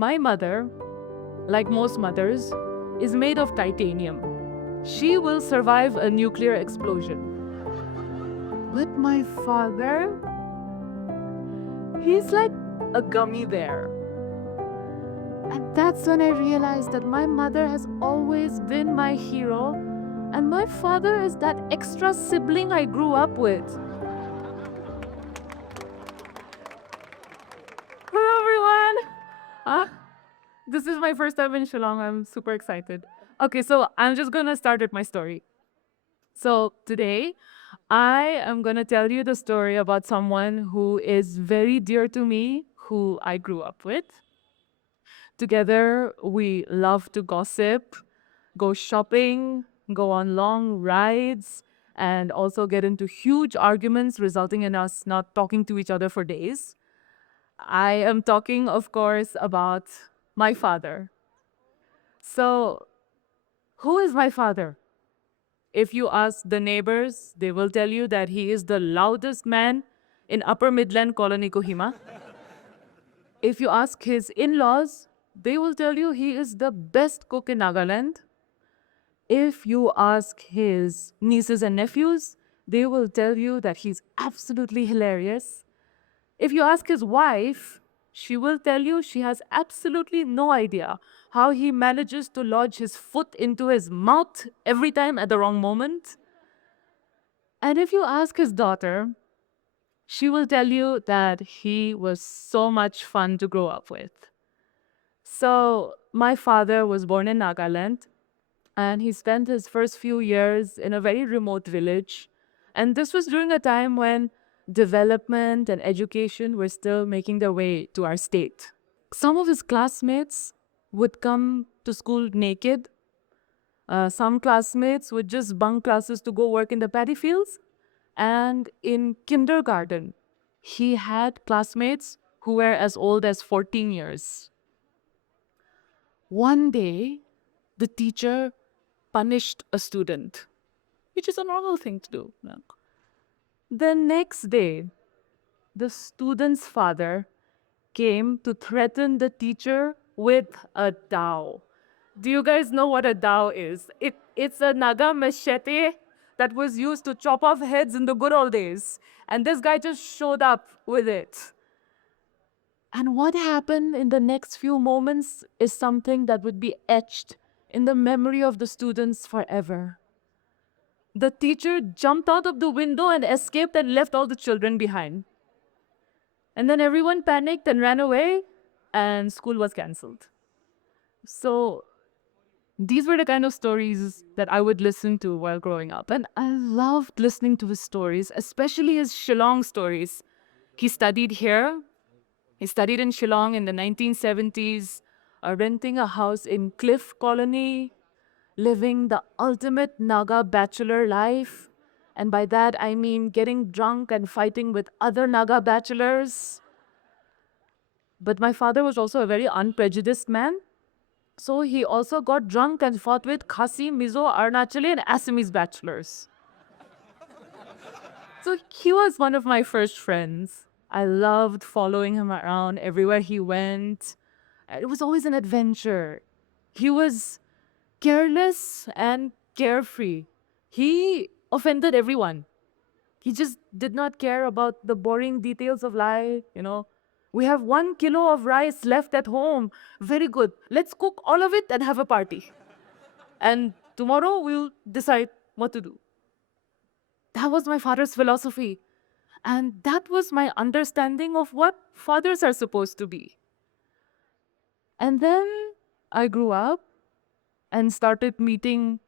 My mother, like most mothers, is made of titanium. She will survive a nuclear explosion. But my father, he's like a gummy bear. And that's when I realized that my mother has always been my hero, and my father is that extra sibling I grew up with. Hello, everyone. This is my first time in Shillong. I'm super excited. Okay, so I'm just gonna start with my story. So today, I am gonna tell you the story about someone who is very dear to me, who I grew up with. Together, we love to gossip, go shopping, go on long rides, and also get into huge arguments, resulting in us not talking to each other for days. I am talking, of course, about my father. So, who is my father? If you ask the neighbors, they will tell you that he is the loudest man in Upper Midland Colony, Kohima. If you ask his in laws, they will tell you he is the best cook in Nagaland. If you ask his nieces and nephews, they will tell you that he's absolutely hilarious. If you ask his wife, she will tell you she has absolutely no idea how he manages to lodge his foot into his mouth every time at the wrong moment. And if you ask his daughter, she will tell you that he was so much fun to grow up with. So, my father was born in Nagaland, and he spent his first few years in a very remote village. And this was during a time when development and education were still making their way to our state. Some of his classmates would come to school naked. Some classmates would just bunk classes to go work in the paddy fields. And in kindergarten, he had classmates who were as old as 14 years. One day, the teacher punished a student, which is a normal thing to do. The next day, the student's father came to threaten the teacher with a dao. Do you guys know what a dao is? It's a Naga machete that was used to chop off heads in the good old days. And this guy just showed up with it. And what happened in the next few moments is something that would be etched in the memory of the students forever. The teacher jumped out of the window and escaped and left all the children behind. And then everyone panicked and ran away, and school was cancelled. So these were the kind of stories that I would listen to while growing up. And I loved listening to his stories, especially his Shillong stories. He studied here. He studied in Shillong in the 1970s, renting a house in Cliff Colony, living the ultimate Naga bachelor life. And by that, I mean getting drunk and fighting with other Naga bachelors. But my father was also a very unprejudiced man. So he also got drunk and fought with Khasi, Mizo, Arunachali, and Assamese bachelors. So he was one of my first friends. I loved following him around everywhere he went. It was always an adventure. He was careless and carefree. He offended everyone. He just did not care about the boring details of life. We have 1 kilo of rice left at home. Very good. Let's cook all of it and have a party. And tomorrow we'll decide what to do. That was my father's philosophy. And that was my understanding of what fathers are supposed to be. And then I grew up and started meeting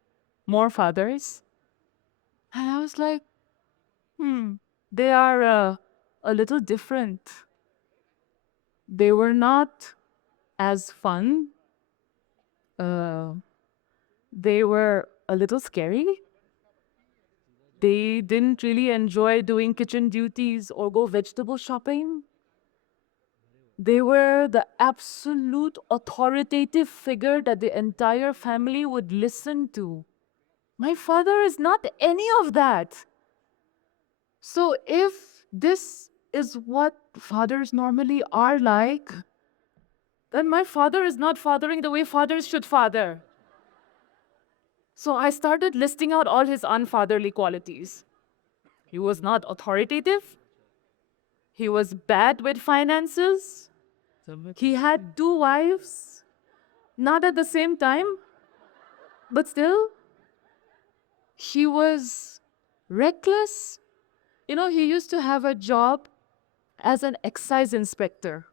more fathers. And I was like, they are a little different. They were not as fun. They were a little scary. They didn't really enjoy doing kitchen duties or go vegetable shopping. They were the absolute authoritative figure that the entire family would listen to. My father is not any of that. So if this is what fathers normally are like, then my father is not fathering the way fathers should father. So I started listing out all his unfatherly qualities. He was not authoritative. He was bad with finances. He had two wives, not at the same time, but still, he was reckless. You know, he used to have a job as an excise inspector.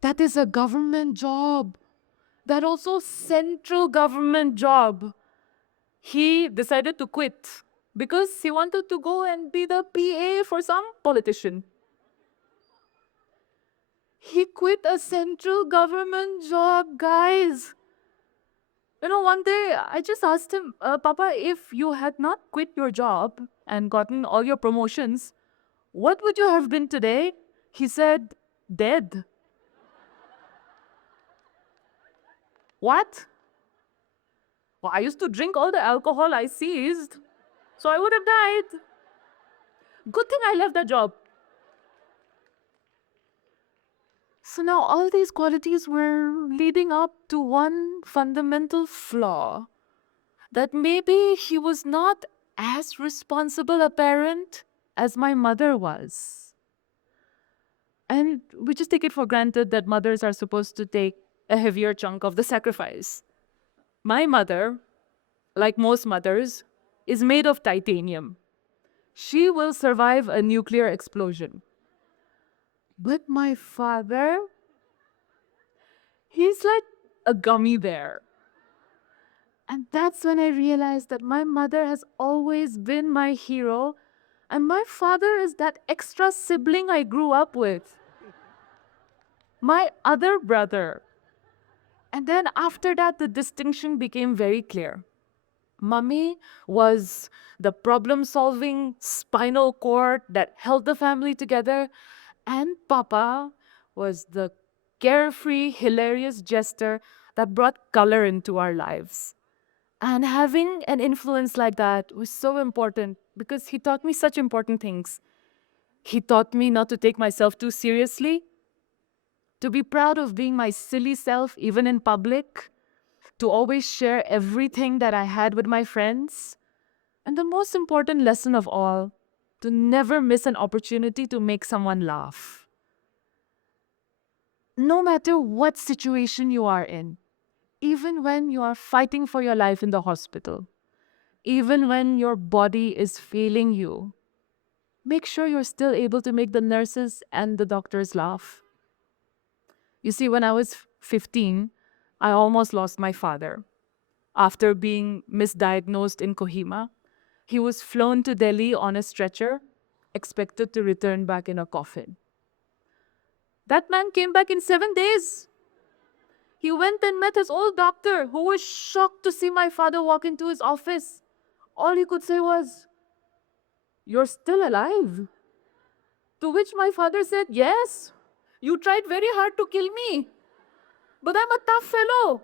That is a government job. That also central government job. He decided to quit because he wanted to go and be the PA for some politician. He quit a central government job, guys. You know, one day I just asked him, Papa, if you had not quit your job and gotten all your promotions, what would you have been today? He said, dead. What? Well, I used to drink all the alcohol I seized, so I would have died. Good thing I left that job. So now all these qualities were leading up to one fundamental flaw, that maybe he was not as responsible a parent as my mother was. And we just take it for granted that mothers are supposed to take a heavier chunk of the sacrifice. My mother, like most mothers, is made of titanium. She will survive a nuclear explosion. But my father, he's like a gummy bear. And that's when I realized that my mother has always been my hero, and my father is that extra sibling I grew up with. My other brother. And then after that, the distinction became very clear. Mummy was the problem solving spinal cord that held the family together, and Papa was the carefree, hilarious jester that brought color into our lives. And having an influence like that was so important because he taught me such important things. He taught me not to take myself too seriously, to be proud of being my silly self even in public, to always share everything that I had with my friends, and the most important lesson of all, to never miss an opportunity to make someone laugh. No matter what situation you are in, even when you are fighting for your life in the hospital, even when your body is failing you, make sure you're still able to make the nurses and the doctors laugh. You see, when I was 15, I almost lost my father. After being misdiagnosed in Kohima, he was flown to Delhi on a stretcher, expected to return back in a coffin. That man came back in 7 days. He went and met his old doctor, who was shocked to see my father walk into his office. All he could say was, "You're still alive." To which my father said, "Yes, you tried very hard to kill me, but I'm a tough fellow.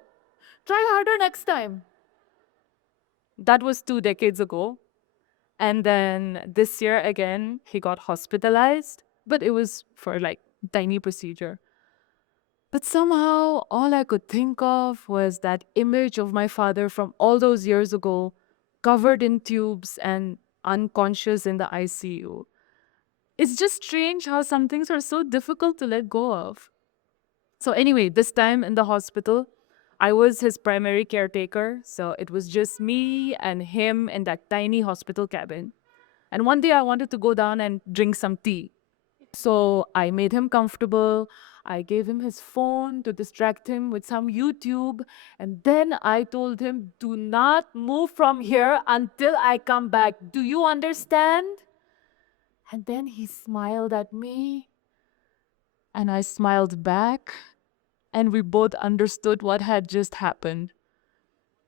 Try harder next time." That was 2 decades ago. And then this year again, he got hospitalized, but it was for like tiny procedure. But somehow all I could think of was that image of my father from all those years ago, covered in tubes and unconscious in the ICU. It's just strange how some things are so difficult to let go of. So, anyway, this time in the hospital, I was his primary caretaker. So, it was just me and him in that tiny hospital cabin. And one day I wanted to go down and drink some tea. So, I made him comfortable. I gave him his phone to distract him with some YouTube. And then I told him, "Do not move from here until I come back. Do you understand?" And then he smiled at me, and I smiled back, and we both understood what had just happened.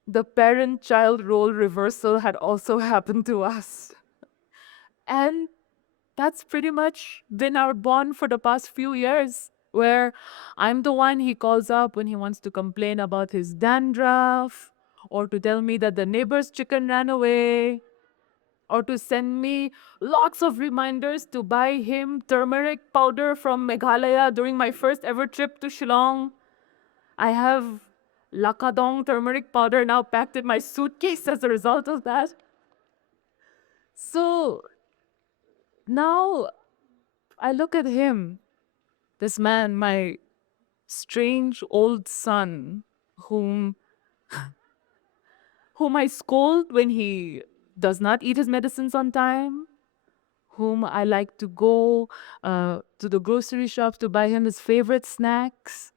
The parent child role reversal had also happened to us. And that's pretty much been our bond for the past few years, where I'm the one he calls up when he wants to complain about his dandruff or to tell me that the neighbor's chicken ran away. or to send me lots of reminders to buy him turmeric powder from Meghalaya during my first ever trip to Shillong. I have Lakadong turmeric powder now packed in my suitcase as a result of that. So now I look at him, this man, my strange old son, whom I scold when he does not eat his medicines on time, whom I like to go to the grocery shops to buy him his favorite snacks,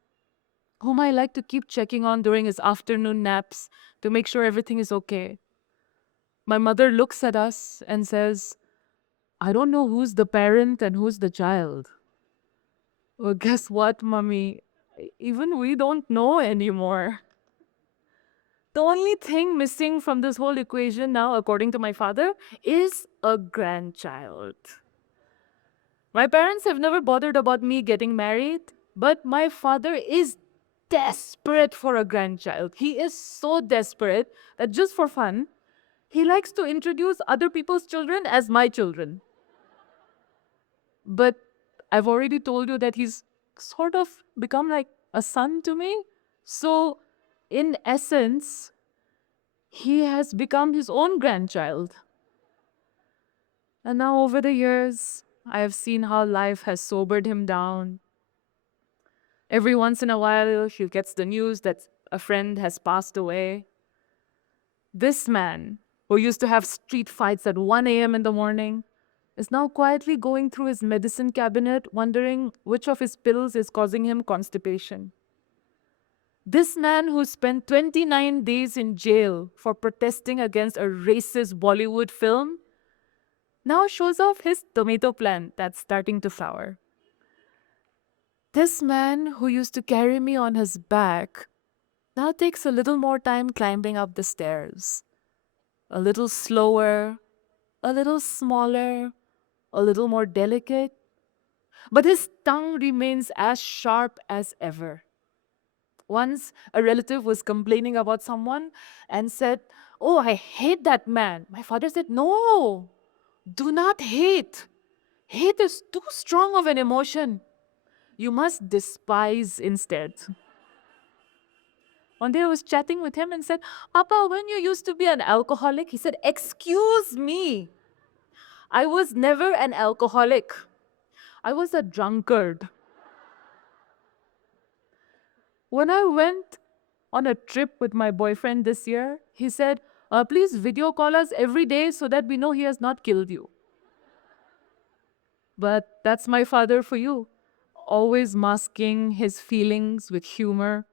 whom I like to keep checking on during his afternoon naps to make sure everything is okay. My mother looks at us and says, I don't know who's the parent and who's the child. Well, guess what, mommy? Even we don't know anymore. The only thing missing from this whole equation now, according to my father, is a grandchild. My parents have never bothered about me getting married, but my father is desperate for a grandchild. He is so desperate that just for fun, he likes to introduce other people's children as my children. But I've already told you that he's sort of become like a son to me. So, in essence, he has become his own grandchild. And now, over the years, I have seen how life has sobered him down. Every once in a while, he gets the news that a friend has passed away. This man, who used to have street fights at 1 a.m. in the morning, is now quietly going through his medicine cabinet, wondering which of his pills is causing him constipation. This man who spent 29 days in jail for protesting against a racist Bollywood film now shows off his tomato plant that's starting to flower. This man who used to carry me on his back now takes a little more time climbing up the stairs. A little slower, a little smaller, a little more delicate. But his tongue remains as sharp as ever. Once a relative was complaining about someone and said, "Oh, I hate that man." My father said, "No, do not hate. Hate is too strong of an emotion. You must despise instead." One day I was chatting with him and said, "Papa, when you used to be an alcoholic," he said, "Excuse me. I was never an alcoholic. I was a drunkard." When I went on a trip with my boyfriend this year, he said, "Please video call us every day so that we know he has not killed you." But that's my father for you. Always masking his feelings with humor,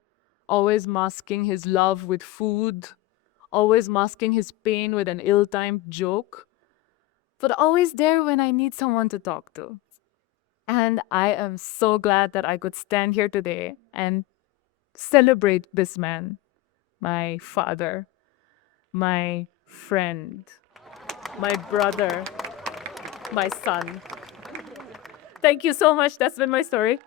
always masking his love with food, always masking his pain with an ill-timed joke, but always there when I need someone to talk to. And I am so glad that I could stand here today and celebrate this man, my father, my friend, my brother, my son. Thank you so much. That's been my story.